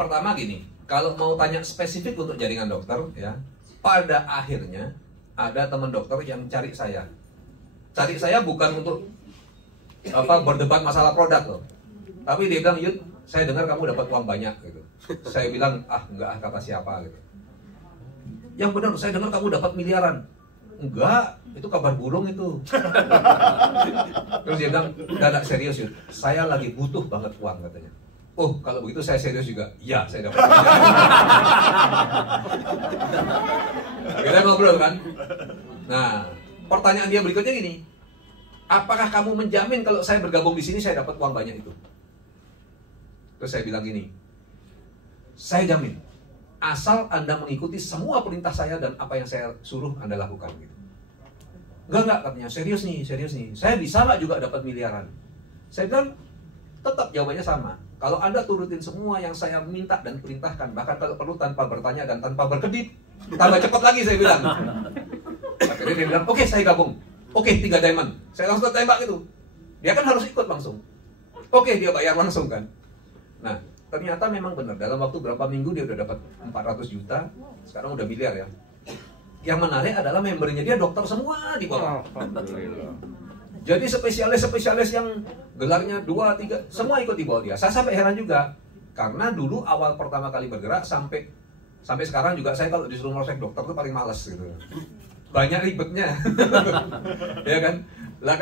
pertama gini, kalau mau tanya spesifik untuk jaringan dokter, ya, pada akhirnya ada teman dokter yang cari saya. Cari saya bukan untuk berdebat masalah produk loh. Tapi dia bilang, Yud, saya dengar kamu dapat uang banyak gitu. Saya bilang, enggak, kata siapa gitu. Yang benar, saya dengar kamu dapat miliaran. Enggak, itu kabar burung itu. Terus dia bilang, enggak serius Yud, saya lagi butuh banget uang katanya. Oh, kalau begitu saya serius juga. Ya, saya dapat. Kita ngobrol kan. Nah, pertanyaan dia berikutnya gini. Apakah kamu menjamin kalau saya bergabung di sini saya dapat uang banyak itu? Terus saya bilang gini. Saya jamin. Asal Anda mengikuti semua perintah saya dan apa yang saya suruh Anda lakukan gitu. Enggak katanya. Serius nih. Saya bisa nggak juga dapat miliaran? Saya bilang tetap jawabannya sama. Kalau Anda turutin semua yang saya minta dan perintahkan, bahkan kalau perlu tanpa bertanya dan tanpa berkedip, tambah cepat lagi saya bilang. Akhirnya dia bilang, oke, saya gabung. Oke, 3 diamond. Saya langsung tembak itu. Dia kan harus ikut langsung. Oke, dia bayar langsung kan. Nah, ternyata memang benar. Dalam waktu berapa minggu dia udah dapat 400 juta. Sekarang udah miliar ya. Yang menarik adalah membernya dia dokter semua di bawah. Jadi spesialis yang gelarnya 2, 3, semua ikut di bawah dia. Saya sampai heran juga. Karena dulu awal pertama kali bergerak sampai sekarang juga saya kalau disuruh ngorek dokter tuh paling malas gitu. Banyak ribetnya. Ya kan? Lah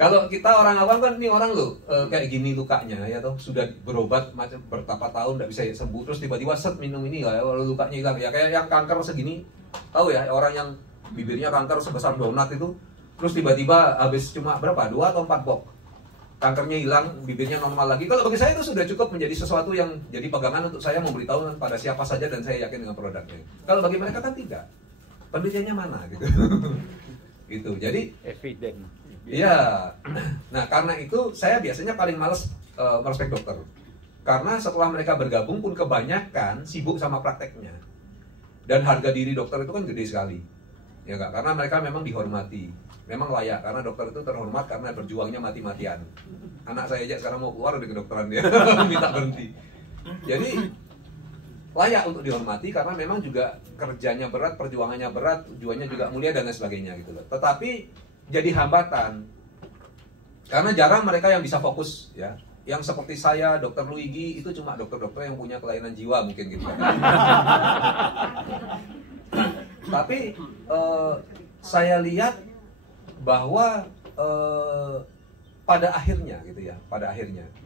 kalau kita orang awam kan, nih orang loh kayak gini lukanya ya toh, sudah berobat macam bertapa tahun tidak bisa sembuh, terus tiba-tiba set minum ini ya lukanya hilang. Ya kayak yang kanker segini, tahu ya, orang yang bibirnya kanker sebesar donat itu, terus tiba-tiba habis cuma berapa? 2 atau 4 box. Kankernya hilang, bibirnya normal lagi. Kalau bagi saya itu sudah cukup menjadi sesuatu yang jadi pegangan untuk saya memberitahu pada siapa saja dan saya yakin dengan produknya. Kalau bagi mereka kan tidak. Penelitiannya mana gitu. Gitu. Jadi evident. Iya. Nah, karena itu saya biasanya paling males merespek dokter. Karena setelah mereka bergabung pun kebanyakan sibuk sama prakteknya. Dan harga diri dokter itu kan gede sekali. Ya enggak? Karena mereka memang dihormati. Memang layak, karena dokter itu terhormat karena berjuangnya mati-matian. Anak saya aja sekarang mau keluar dari kedokteran dia minta berhenti. Jadi layak untuk dihormati karena memang juga kerjanya berat, perjuangannya berat, tujuannya juga mulia dan lain sebagainya gitu loh. Tetapi jadi hambatan karena jarang mereka yang bisa fokus ya. Yang seperti saya, Dokter Luigi, itu cuma dokter-dokter yang punya kelainan jiwa mungkin gitu kan. Tapi saya lihat bahwa pada akhirnya gitu ya,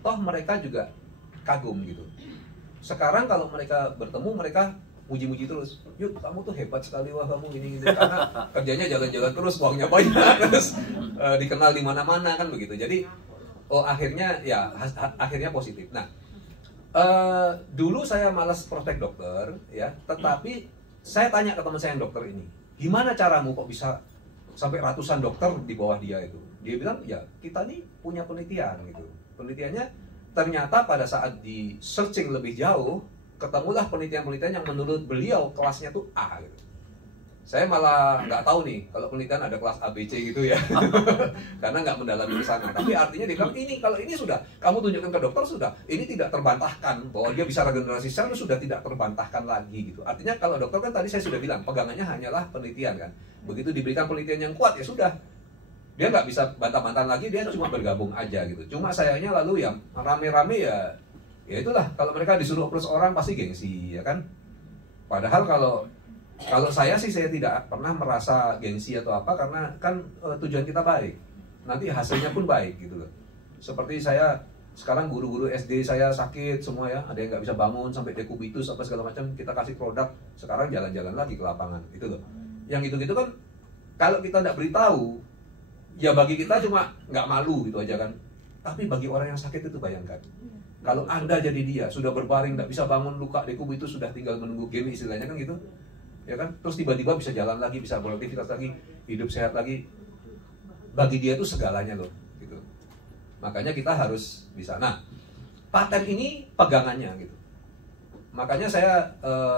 toh mereka juga kagum gitu. Sekarang kalau mereka bertemu, mereka muji-muji terus. Yuk, kamu tuh hebat sekali, wah kamu gini-gini. Karena kerjanya jalan-jalan terus, uangnya banyak, terus dikenal di mana-mana kan begitu. Jadi, akhirnya ya, akhirnya positif. Nah, dulu saya malas prospek dokter, ya. Tetapi saya tanya ke teman saya yang dokter ini, gimana caramu kok bisa sampai ratusan dokter di bawah dia itu? Dia bilang, ya kita nih punya penelitian gitu. Penelitiannya ternyata pada saat di searching lebih jauh, ketemulah penelitian-penelitian yang menurut beliau kelasnya tuh A gitu. Saya malah nggak tahu nih kalau penelitian ada kelas A, B, C gitu ya. Karena nggak mendalami ke sana. Tapi artinya dia bilang, ini kalau ini sudah kamu tunjukkan ke dokter, sudah ini tidak terbantahkan bahwa dia bisa regenerasi sel, sudah tidak terbantahkan lagi gitu. Artinya kalau dokter kan tadi saya sudah bilang pegangannya hanyalah penelitian kan. Begitu diberikan penelitian yang kuat ya sudah. Dia nggak bisa bantah-bantahan lagi, dia cuma bergabung aja gitu. Cuma sayangnya lalu yang rame-rame ya itulah, kalau mereka disuruh approach orang pasti gengsi ya kan. Padahal kalau saya sih saya tidak pernah merasa gengsi atau apa, karena kan tujuan kita baik. Nanti hasilnya pun baik gitu loh. Seperti saya sekarang guru-guru SD saya sakit semua ya, ada yang nggak bisa bangun sampai dekubitus apa segala macam, kita kasih produk, sekarang jalan-jalan lagi ke lapangan itu loh. Yang gitu-gitu kan kalau kita nggak beritahu, ya bagi kita cuma nggak malu gitu aja kan. Tapi bagi orang yang sakit itu bayangkan, kalau Anda jadi dia, sudah berbaring, nggak bisa bangun, luka dekubitus, sudah tinggal menunggu game istilahnya kan gitu. Ya kan, terus tiba-tiba bisa jalan lagi, bisa beraktivitas lagi, hidup sehat lagi. Bagi dia itu segalanya loh gitu. Makanya kita harus bisa. Nah, paten ini pegangannya gitu. Makanya saya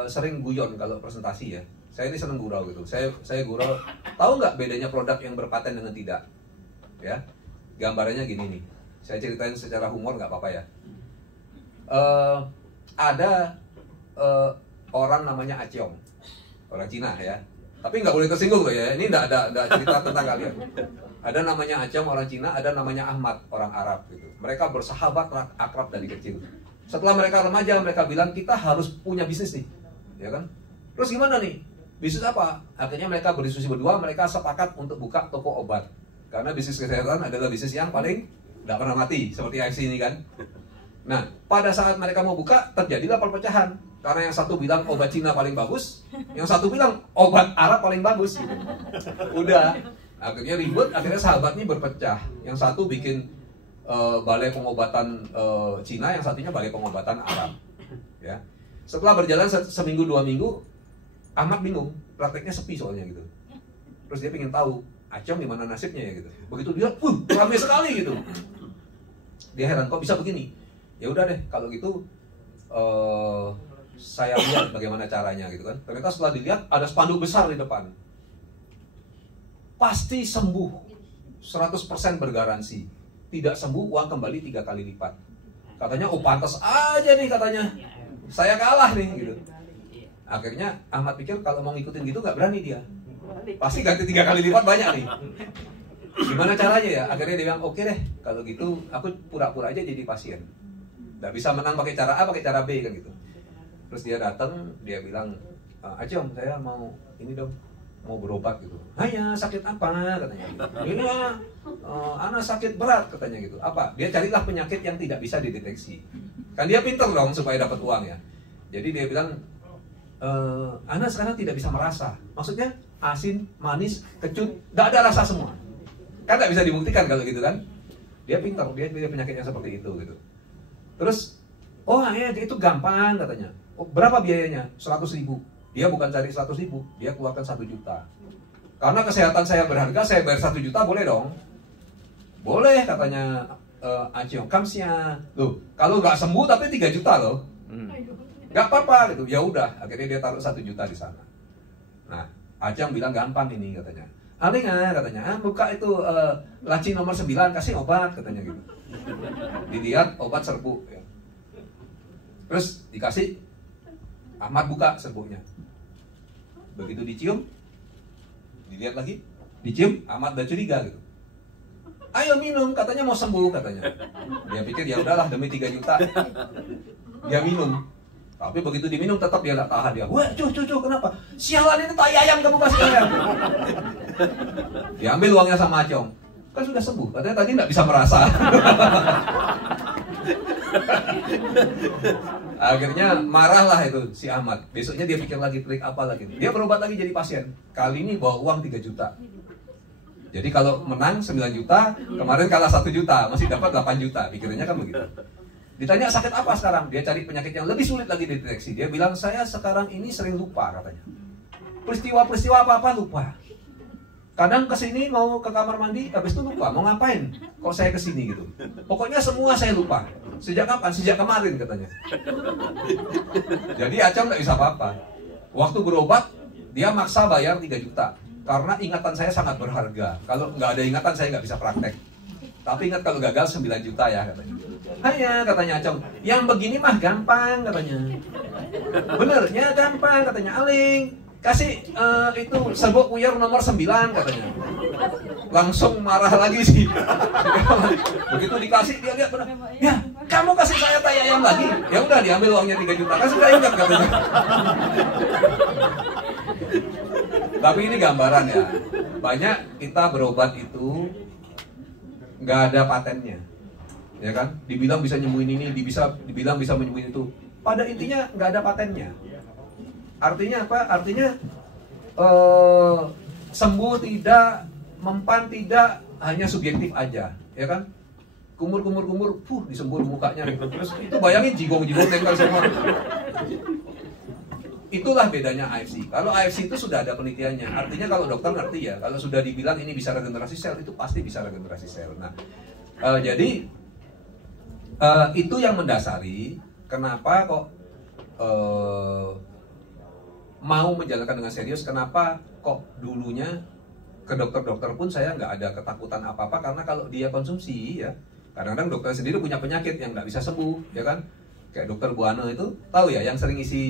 sering guyon kalau presentasi ya. Saya ini seneng gurau gitu. Saya gurau. Tahu nggak bedanya produk yang berpaten dengan tidak? Ya, gambarannya gini nih. Saya ceritain secara humor nggak apa-apa ya. ada orang namanya Aciong, orang Cina ya. Tapi nggak boleh tersinggung loh ya. Ini nggak ada cerita tentang kalian. Ada namanya Aciong orang Cina, ada namanya Ahmad orang Arab gitu. Mereka bersahabat akrab dari kecil. Setelah mereka remaja, mereka bilang kita harus punya bisnis nih, ya kan? Terus gimana nih? Bisnis apa? Akhirnya mereka berdiskusi berdua, mereka sepakat untuk buka toko obat. Karena bisnis kesehatan adalah bisnis yang paling nggak pernah mati, seperti IFC ini kan. Nah, pada saat mereka mau buka, terjadilah perpecahan. Karena yang satu bilang obat Cina paling bagus, yang satu bilang obat Arab paling bagus. Gitu. Udah, akhirnya ribut, akhirnya sahabat ini berpecah. Yang satu bikin balai pengobatan Cina, yang satunya balai pengobatan Arab. Ya. Setelah berjalan seminggu 2 minggu, Ahmad bingung, prakteknya sepi soalnya gitu. Terus dia pengen tahu, Aciong gimana nasibnya ya gitu. Begitu dia, ramai sekali gitu. Dia heran, kok bisa begini? Ya udah deh, kalau gitu saya lihat bagaimana caranya gitu kan. Ternyata setelah dilihat ada spanduk besar di depan. Pasti sembuh, 100% bergaransi. Tidak sembuh, uang kembali 3 kali lipat. Katanya, oh pantas aja nih katanya. Saya kalah nih gitu. Akhirnya Ahmad pikir kalau mau ngikutin gitu nggak berani dia. Pasti ganti 3 kali lipat banyak nih. Gimana caranya ya? Akhirnya dia bilang, oke deh, kalau gitu aku pura-pura aja jadi pasien. Nggak bisa menang pakai cara A, pakai cara B kan gitu. Terus dia datang, dia bilang, Aciong, saya mau ini dong, mau berobat gitu. Hanya sakit apa katanya? Ini anak sakit berat katanya gitu. Apa? Dia carilah penyakit yang tidak bisa dideteksi. Kan dia pintar dong supaya dapat uang ya. Jadi dia bilang, anak sekarang tidak bisa merasa. Maksudnya asin, manis, kecut, nggak ada rasa semua. Kan nggak bisa dibuktikan kalau gitu kan. Dia pintar, dia penyakitnya seperti itu gitu. Terus, oh ya itu gampang katanya. Oh, berapa biayanya? 100.000. Dia bukan cari 100.000, dia keluarkan 1 juta. Karena kesehatan saya berharga, saya bayar 1 juta boleh dong? Boleh katanya Aciong. Kamsia. Loh, kalau nggak sembuh tapi 3 juta loh. Nggak apa-apa gitu. Ya udah, akhirnya dia taruh 1 juta di sana. Nah, Aciong bilang gampang ini katanya. Alinga katanya, buka itu laci nomor 9, kasih obat katanya gitu. Dilihat obat serbuk ya. Terus dikasih, Ahmad buka serbuknya. Begitu dicium, dilihat lagi, dicium, Ahmad udah curiga gitu. Ayo minum, katanya mau sembuh katanya. Dia pikir ya udahlah demi 3 juta. Dia minum. Tapi begitu diminum tetap dia nggak tahan dia. Wah, cuh, kenapa? Sialan ini tai ayam kamu kasih ayam. Diambil uangnya sama Aciong. Kan sudah sembuh, katanya tadi nggak bisa merasa. Akhirnya marahlah itu si Ahmad. Besoknya dia pikir lagi trik apa lagi. Dia berobat lagi jadi pasien. Kali ini bawa uang 3 juta. Jadi kalau menang 9 juta, kemarin kalah 1 juta, masih dapat 8 juta. Pikirannya kan begitu. Ditanya sakit apa sekarang? Dia cari penyakit yang lebih sulit lagi dideteksi. Dia bilang, saya sekarang ini sering lupa katanya. Peristiwa-peristiwa apa-apa lupa. Kadang kesini mau ke kamar mandi, habis itu lupa. Mau ngapain? Kok saya kesini gitu? Pokoknya semua saya lupa. Sejak kapan? Sejak kemarin katanya. Jadi Aciong nggak bisa apa-apa. Waktu berobat, dia maksa bayar 3 juta. Karena ingatan saya sangat berharga. Kalau nggak ada ingatan, saya nggak bisa praktek. Tapi ingat kalau gagal 9 juta ya katanya. Hanya katanya Aciong, yang begini mah gampang katanya. Benernya gampang katanya. Aling, kasih itu serbuk uyur nomor 9 katanya. Langsung marah lagi sih. Begitu dikasih dia lihat benar. Ya, kamu kasih saya tai ayam lagi. Ya udah diambil uangnya 3 juta. Kan sudah ingat katanya. Tapi ini gambaran ya. Banyak kita berobat itu nggak ada patennya, ya kan? Dibilang bisa nyembuhin ini, dibilang bisa menyembuhin itu. Pada intinya nggak ada patennya. Artinya apa? Artinya sembuh tidak, mempan tidak, hanya subjektif aja, ya kan? Kumur, disembur mukanya. Terus itu bayangin jigong nempel semua. Itulah bedanya AFC. Kalau AFC itu sudah ada penelitiannya. Artinya kalau dokter ngerti ya, kalau sudah dibilang ini bisa regenerasi sel, itu pasti bisa regenerasi sel. Nah, jadi itu yang mendasari kenapa kok mau menjalankan dengan serius. Kenapa kok dulunya ke dokter-dokter pun saya nggak ada ketakutan apa-apa, karena kalau dia konsumsi ya, kadang-kadang dokter sendiri punya penyakit yang nggak bisa sembuh, ya kan? kayak dokter Buana itu tahu ya, yang sering isi